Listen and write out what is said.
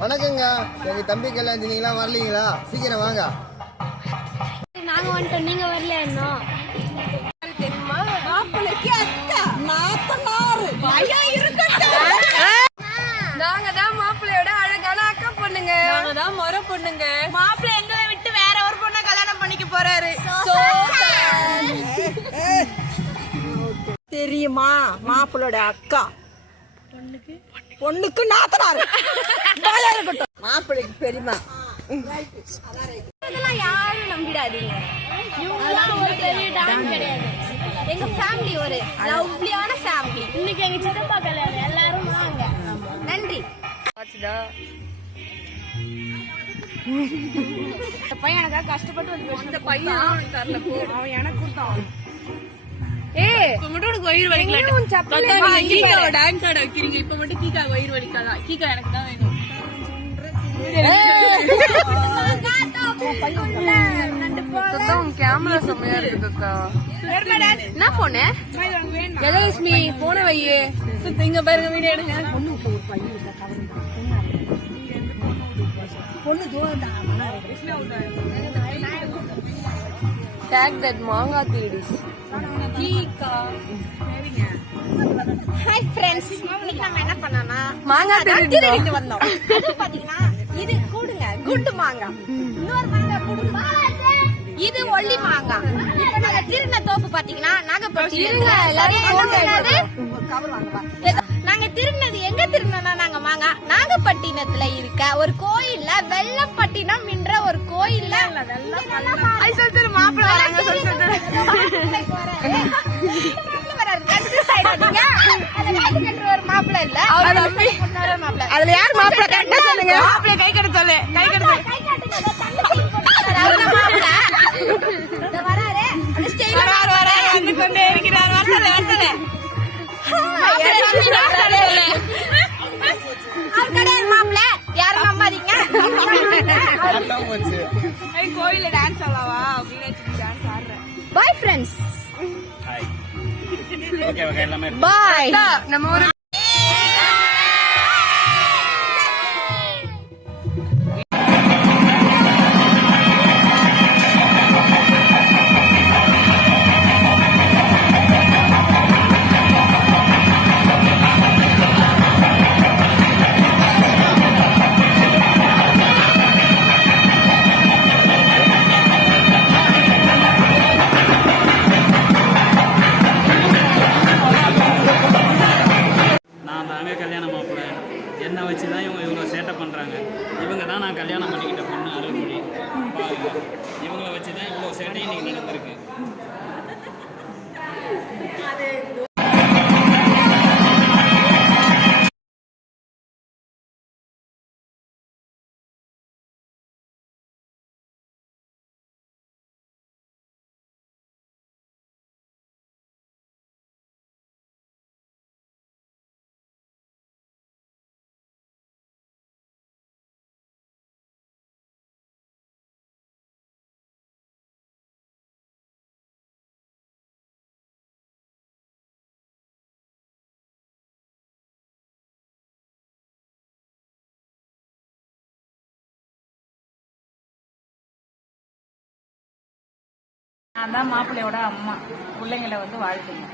வணக்கங்க. எங்க தம்பி கல்யாணம் நீங்களா வரலீங்களா? சீக்கிரம் வாங்க. நாங்க வந்துட்டோம், நீங்க வரல இன்னும். தெரியுமா? மாப்பிள்ளைக்கு அக்கா நாத்தனாரு பயம் இருக்கட்டும். நாங்க தான் மாப்பிள்ளையோட அழகான அக்கா பொண்ணுங்க. நாங்க தான் முறை பொண்ணுங்க. மாப்பிள்ளை எங்களை விட்டு வேற ஒரு பொண்ணை கல்யாணம் பண்ணிக்க போறாரு. தெரியுமா? மாப்பிள்ளோட அக்கா பொண்ணுக்கு நாத்தனாரு பயம் இருக்கட்டும். மாப்பிள்ளைக்கு பெரியமா. இதெல்லாம் யாரும் நம்பிடாதீங்க. இவங்கலாம் ஒரு பெரிய டான் கிடையாது. எங்க ஃபேமிலி ஒரு லவ்லியான ஃபேமிலி. இன்னைக்கு எங்க சித்தப்பா கல்யாணம், எல்லாரும் வாங்க. நன்றி. இந்த பையன் எனக்காக கஷ்டப்பட்டு வந்து இந்த பையன் தரல போ. அவன் எனக்கு கொடுத்தான். ஏய் இப்ப மட்டும் உனக்கு வயிறு வலிக்கல. கீகாவை டான்ஸ் ஆட வைக்கிறீங்க. இப்ப மட்டும் கீகா வயிறு வலிக்காதா? கீகா எனக்கு தான் வேணும். கேமரா செம்மையா இருக்குக்கா. என்ன போனு? யதலட்சுமி போன வையே. இங்க பாருங்க, வீடியோ எடுங்க. Tag that manga theories. Hi friends. இன்னைக்கு நாம என்ன பண்ணோம்னா மாங்கா திருடிட்டு வந்தோம். அது பாத்தீங்கன்னா இது கூடுங்க குண்டு மாங்கா. இன்னொரு மாங்கா கூடுங்க. இது ஒல்லி மாங்கா. இப்போ நாங்க திருடின தோப்பு பாத்தீங்கன்னா நாகப்பட்டி. நாங்க திருடினது எங்க திருடினா நாங்க மாங்கா நாகப்பட்டினத்துல இருக்க ஒரு கோயில்ல வெள்ளப்பட்டினம் என்ற ஒரு கோயில்ல மாப்பிள்ளை மாப்பிள்ள இல்ல. அதுல யார் மாப்பிள்ள? கரெக்டா சொல்லுங்க. மாப்பிள்ளை கை கட்ட சொல்லு. கை கட்ட வராரு. அந்த ஸ்டைல வராரு. வந்து கொண்டே இருக்கிறார். வரல வரல. அவர் கிடையாது மாப்பிள்ள. யாரும் நம்பாதீங்க. கோயில டான்ஸ் ஆடவா அப்படின்னு டான்ஸ் ஆடுறேன். Bye friends. பாய். நம்ம ஒரு என்னை வச்சு தான் இவங்க சேட்டை பண்ணுறாங்க. இவங்க தான் நான் கல்யாணம் பண்ணிக்கிட்ட பொண்ணு அருள்மொழி. இவங்களை வச்சு தான் இவ்வளோ சேட்டை இன்னைக்கு நடந்திருக்கு. நான் தான் மாப்பிள்ளையோட அம்மா. பிள்ளைங்களை வந்து வாழ்த்துங்க.